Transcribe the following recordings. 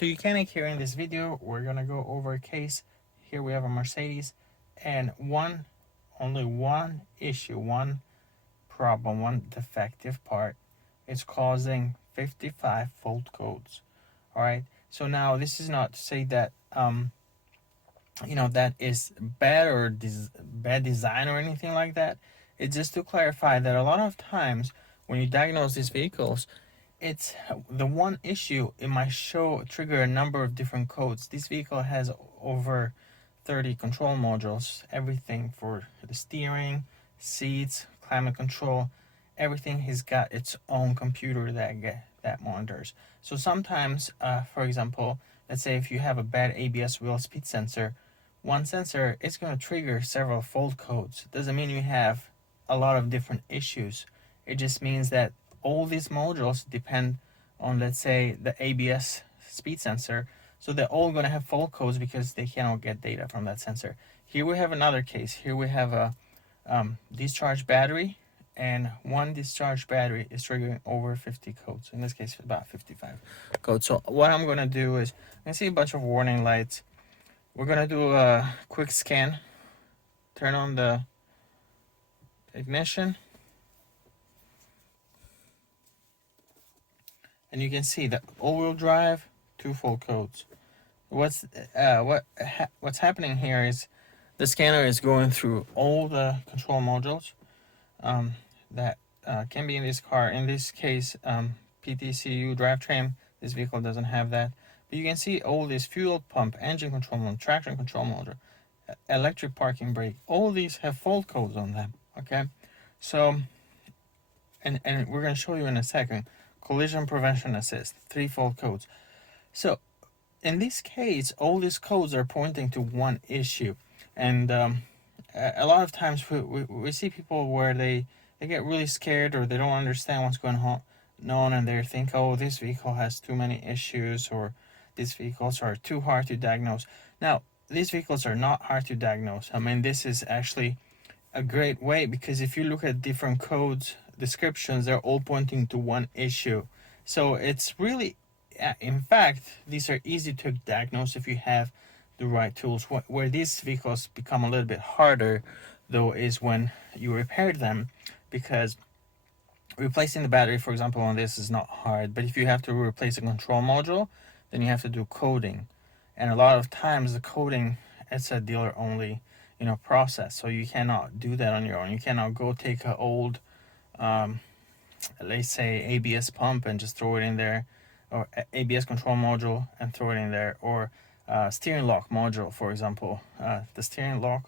to YOUCANIC. Here in this video, we're gonna go over a case. Here we have a Mercedes, and only one issue, one problem, one defective part is causing 55 fault codes. All right. So now this is not to say that that is bad or bad design or anything like that. It's just to clarify that a lot of times when you diagnose these vehicles, it's the one issue. It might trigger a number of different codes. This vehicle has over 30 control modules, everything for the steering, seats, climate control, everything has got its own computer that monitors. So sometimes, for example, let's say if you have a bad ABS wheel speed sensor, one sensor is going to trigger several fault codes. It doesn't mean you have a lot of different issues. It just means that all these modules depend on, let's say, the ABS speed sensor. So they're all going to have fault codes because they cannot get data from that sensor. Here we have another case. Here we have a discharged battery, and one discharged battery is triggering over 50 codes. In this case, about 55 codes. So what I'm going to do is, I see a bunch of warning lights. We're going to do a quick scan. Turn on the ignition. And you can see the all-wheel drive, 2 fault codes. What's happening here is the scanner is going through all the control modules that can be in this car. In this case, PTCU drivetrain. This vehicle doesn't have that. But you can see all this fuel pump, engine control module, traction control module, electric parking brake. All these have fault codes on them. Okay, so and we're going to show you in a second. Collision prevention assist, 3 fault codes. So in this case, all these codes are pointing to one issue, and a lot of times we see people where they get really scared, or they don't understand what's going on, and they think, oh, this vehicle has too many issues, or these vehicles are too hard to diagnose. Now, these vehicles are not hard to diagnose. I mean, this is actually a great way, because if you look at different codes descriptions, they're all pointing to one issue. So it's really, in fact, these are easy to diagnose if you have the right tools. Where these vehicles become a little bit harder, though, is when you repair them, because replacing the battery, for example, on this is not hard. But if you have to replace a control module, then you have to do coding, and a lot of times the coding, it's a dealer only process, so you cannot do that on your own. You cannot go take an old let's say ABS pump and just throw it in there, or ABS control module and throw it in there, or steering lock module, for example. The steering lock,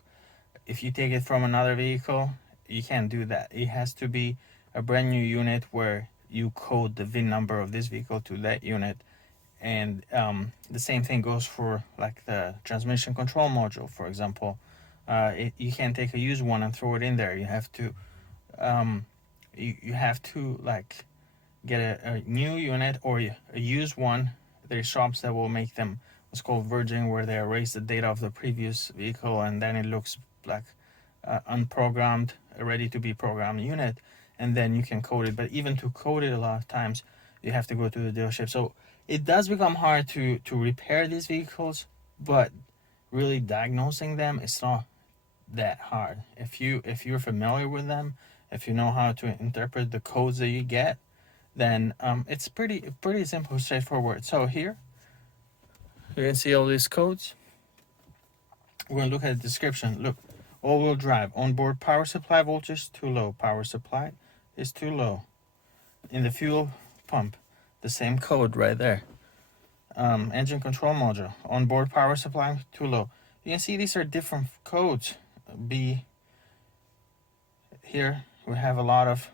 if you take it from another vehicle, you can't do that. It has to be a brand new unit where you code the VIN number of this vehicle to that unit. And the same thing goes for like the transmission control module, for example. You can't take a used one and throw it in there. You have to you have to like get a new unit or a used one. There's shops that will make them what's called virgin, where they erase the data of the previous vehicle, and then it looks like unprogrammed, ready to be programmed unit, and then you can code it. But even to code it, a lot of times you have to go to the dealership. So it does become hard to repair these vehicles, but really diagnosing them, it's not that hard. If you're familiar with them, if you know how to interpret the codes that you get, then it's pretty simple, straightforward. So here you can see all these codes. We're going to look at the description. Look, all-wheel drive, onboard power supply voltage too low, power supply is too low. In the fuel pump, the same code right there. Engine control module, onboard power supply too low. You can see these are different codes. Here we have a lot of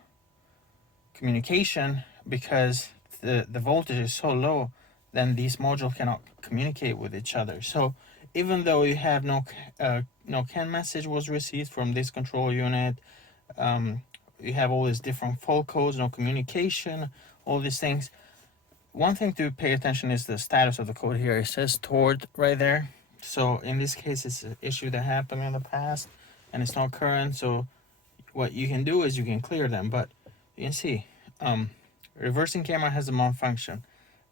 communication, because the voltage is so low, then these modules cannot communicate with each other. So even though you have no CAN message was received from this control unit, you have all these different fault codes, no communication, all these things. One thing to pay attention is the status of the code here. It says stored right there. So in this case, it's an issue that happened in the past and it's not current. So what you can do is you can clear them. But you can see reversing camera has a malfunction.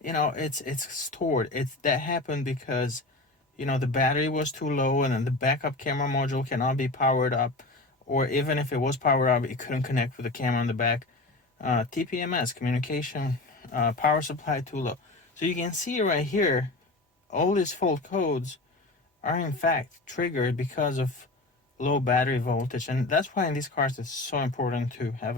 it's stored. That happened because the battery was too low, and then the backup camera module cannot be powered up, or even if it was powered up, it couldn't connect with the camera on the back. TPMS, communication power supply too low. So you can see right here, all these fault codes are in fact triggered because of low battery voltage, and that's why in these cars it's so important to have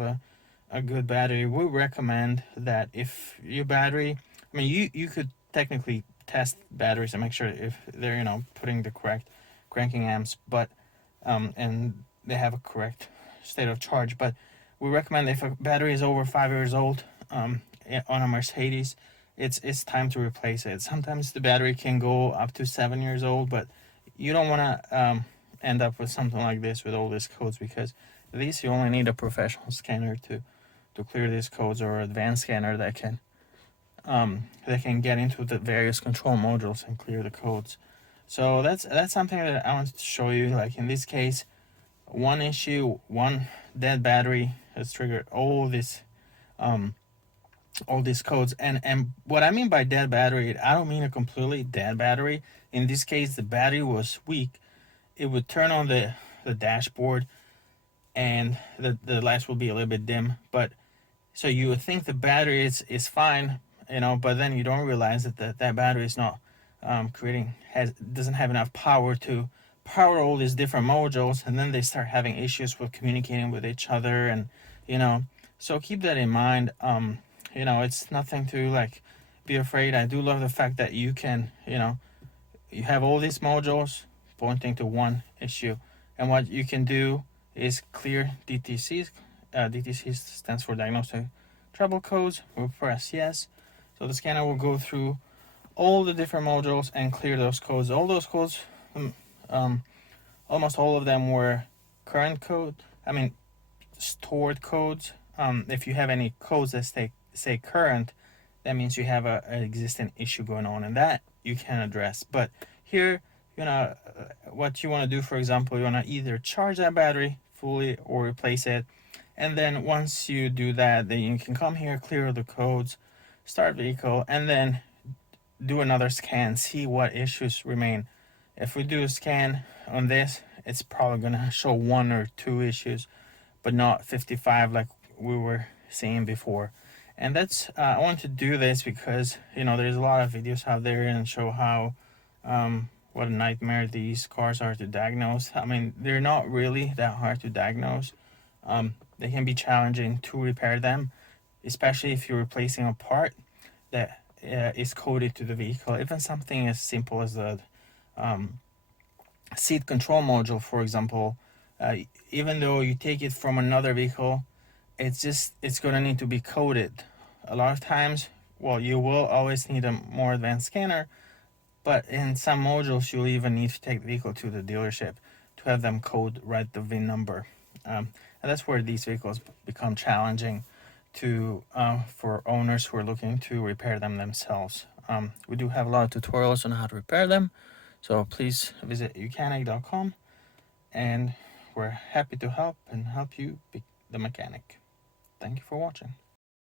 a good battery. We recommend that if your battery, I mean, you could technically test batteries and make sure if they're putting the correct cranking amps, but and they have a correct state of charge. But we recommend if a battery is over 5 years old on a Mercedes, it's time to replace it. Sometimes the battery can go up to 7 years old, but you don't want to end up with something like this with all these codes, because at least you only need a professional scanner to clear these codes, or advanced scanner that can get into the various control modules and clear the codes. So that's something that I wanted to show you. Like in this case, one issue, one dead battery has triggered all these codes. And what I mean by dead battery, I don't mean a completely dead battery. In this case, the battery was weak. It would turn on the dashboard, and the lights will be a little bit dim. But so you would think the battery is fine, but then you don't realize that battery is not doesn't have enough power to power all these different modules, and then they start having issues with communicating with each other, and so keep that in mind. It's nothing to be afraid. I do love the fact that you can you have all these modules pointing to one issue, and what you can do is clear DTCs. DTC stands for diagnostic trouble codes. We'll press yes, so the scanner will go through all the different modules and clear those codes. All those codes, almost all of them were current code. I mean, stored codes. If you have any codes that say current, that means you have an existing issue going on, and that you can address. But here, what you want to do, for example, you want to either charge that battery fully or replace it. And then once you do that, then you can come here, clear the codes, start vehicle, and then do another scan, see what issues remain. If we do a scan on this, it's probably going to show 1 or 2 issues, but not 55 like we were seeing before. And that's I want to do this because there's a lot of videos out there and show how what a nightmare these cars are to diagnose. I mean, they're not really that hard to diagnose. They can be challenging to repair them, especially if you're replacing a part that is coded to the vehicle. Even something as simple as the seat control module, for example, even though you take it from another vehicle, it's going to need to be coded. A lot of times, you will always need a more advanced scanner, but in some modules, you'll even need to take the vehicle to the dealership to have them write the VIN number. And that's where these vehicles become challenging for owners who are looking to repair them themselves. We do have a lot of tutorials on how to repair them, so please visit YOUCANIC.com, and we're happy to help you be the mechanic. Thank you for watching.